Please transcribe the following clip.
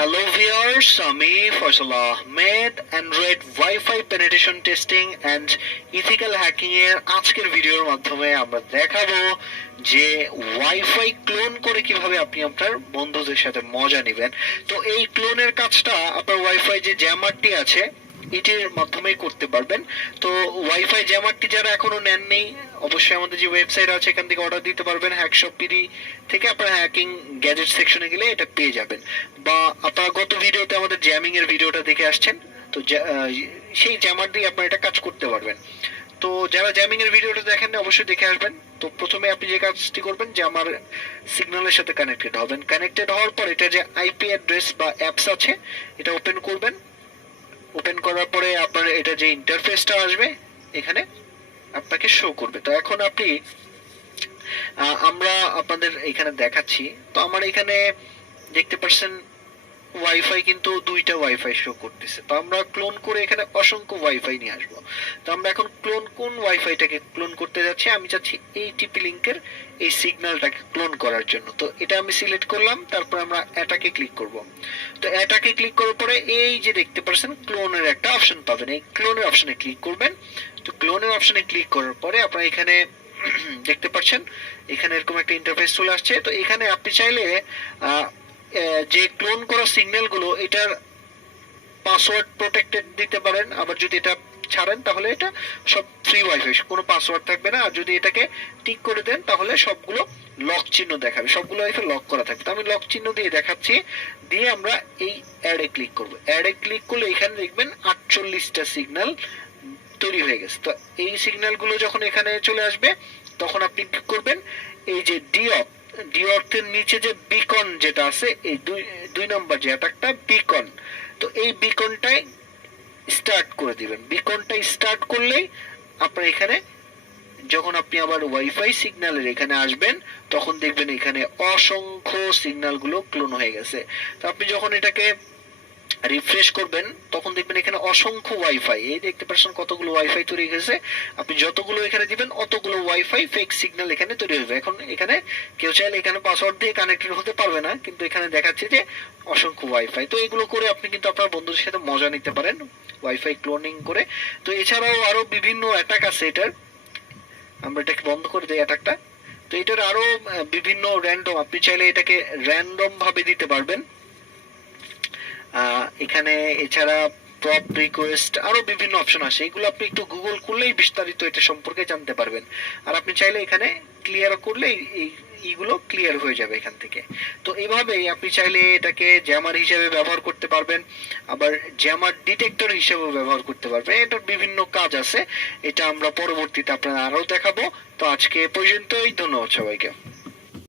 Hello viewers, আমি Faisal Ahmed Android wifi penetration testing and ethical hacking এর আজকের ভিডিওর মাধ্যমে আমরা দেখাবো যে ওয়াইফাই ক্লোন করে কিভাবে আপনি আপনার বন্ধুদের সাথে মজা নেবেন। তো এই ক্লোনের কাজটা আপনার ওয়াইফাই যে জ্যামারটি আছে এটির মাধ্যমেই করতে পারবেন। তো ওয়াইফাই জ্যামারটি যারা এখনো নেননি, অবশ্যই আমাদের যে ওয়েবসাইট আছে এখান থেকে অর্ডার দিতে পারবেন। হ্যাকশপ পিডি থেকে আপনারা হ্যাকিং গ্যাজেট সেকশনে গেলে এটা পেয়ে যাবেন, বা আপনারা গত ভিডিওতে আমাদের জ্যামিং এর ভিডিওটা দেখে আসছেন, তো সেই জ্যামার দিয়ে আপনারা এটা কাজ করতে পারবেন। তো যারা জ্যামিং এর ভিডিওটা দেখেন না অবশ্যই দেখে আসবেন। তো প্রথমে আপনি যে কাজটি করবেন যে আমার সিগন্যালের সাথে কানেক্টেড হবেন। কানেক্টেড হওয়ার পর এটা যে আইপি অ্যাড্রেস বা অ্যাপস আছে এটা ওপেন করবেন। ওপেন করার পরে আপনার এটা যে ইন্টারফেসটা আসবে এখানে আপনাকে শো করবে। তো এখন আপনি আমরা আপনাদের এখানে দেখাচ্ছি। তো আমার এখানে দেখতে পাচ্ছেন ওয়াইফাই কিন্তু দুইটা ওয়াইফাই শো করতেছে। তো আমরা ক্লোন করে এখানে অসংখ্য ওয়াইফাই নিয়ে আসবো। তো আমরা এখন কোন ওয়াইফাইটাকে ক্লোন করতে যাচ্ছি, আমি চাচ্ছি এই টিপি লিংকের এই সিগন্যালটাকে ক্লোন করার জন্য। তো এটা আমি সিলেক্ট করলাম, তারপর আমরা এটাকে ক্লিক করব। তো এটাকে ক্লিক করার পরে এই যে দেখতে পাচ্ছেন ক্লোনের একটা অপশন পাবেন, এই ক্লোনের অপশনে ক্লিক করবেন। তো ক্লোনের অপশনে ক্লিক করার পরে আপনারা এখানে দেখতে পাচ্ছেন এখানে এরকম একটা ইন্টারফেস চলে আসছে। তো এখানে আপনি চাইলে যে ক্লোন করা সিগন্যাল গুলো এটার পাসওয়ার্ড প্রোটেক্টেড দিতে পারেন, আবার যদি এটা ছাড়েন তাহলে এটা সব ফ্রি ওয়াইফাই, কোনো পাসওয়ার্ড থাকবে না। আর যদি এটাকে টিক করে দেন তাহলে সবগুলো লক চিহ্ন দেখাবে, সবগুলো ওয়াইফাই লক করা থাকবে। তো আমি লক চিহ্ন দিয়ে দেখাচ্ছি। দিয়ে আমরা এই অ্যাডে ক্লিক করব। অ্যাডে ক্লিক করলে এখানে দেখবেন 48টা সিগন্যাল তৈরি হয়ে গেছে। তো এই সিগন্যালগুলো যখন এখানে চলে আসবে তখন আপনি কি করবেন, এই যে ডি অর্থের নিচে যে বিকন যেটা আছে, এই দুই নম্বর যে একটা বিকন, তো এই বিকনটাই স্টার্ট করে দিবেন। বিকনটা স্টার্ট করলেই আপনার এখানে যখন আপনি আবার ওয়াইফাই সিগন্যালের এখানে আসবেন তখন দেখবেন এখানে অসংখ্য সিগন্যালগুলো ক্লোন হয়ে গেছে। তো আপনি যখন এটাকে রিফ্রেশ করবেন তখন দেখবেন এখানে অসংখ্য ওয়াইফাই, এই দেখতে পাচ্ছেন কতগুলো ওয়াইফাই তৈরি হয়েছে। আপনি যতগুলো এখানে দিবেন অতগুলো ওয়াইফাই ফেক সিগন্যাল এখানে তৈরি হবে। এখন এখানে কেউ চাইলে এখানে পাসওয়ার্ড দিয়ে কানেক্টেড হতে পারবে না, কিন্তু এখানে দেখাচ্ছে যে অসংখ্য ওয়াইফাই। তো এগুলো করে আপনি কিন্তু আপনার বন্ধুদের সাথে মজা নিতে পারেন ওয়াইফাই ক্লোনিং করে। তো এছাড়াও আরো বিভিন্ন অ্যাটাক আছে এটার, আমরা এটাকে বন্ধ করে দিই অ্যাটাকটা। তো এটার আরো বিভিন্ন র্যান্ডম, আপনি চাইলে এটাকে র্যান্ডম ভাবে দিতে পারবেন। এখানে এছাড়া প্রপ রিকোয়েস্ট আরো বিভিন্ন অপশন আছে, এগুলো আপনি একটু গুগল করলেই বিস্তারিত এটা সম্পর্কে জানতে পারবেন। আর আপনি চাইলে এখানে ক্লিয়ার করলেই এইগুলো ক্লিয়ার হয়ে যাবে এখান থেকে। তো এইভাবেই আপনি চাইলে এটাকে জ্যামার হিসেবে ব্যবহার করতে পারবেন, আবার জ্যামার ডিটেক্টর হিসেবেও ব্যবহার করতে পারবেন। এটার বিভিন্ন কাজ আছে, এটা আমরা পরবর্তীতে আপনারা আরো দেখাবো। তো আজকে এ পর্যন্তই, ধন্যবাদ সবাইকে।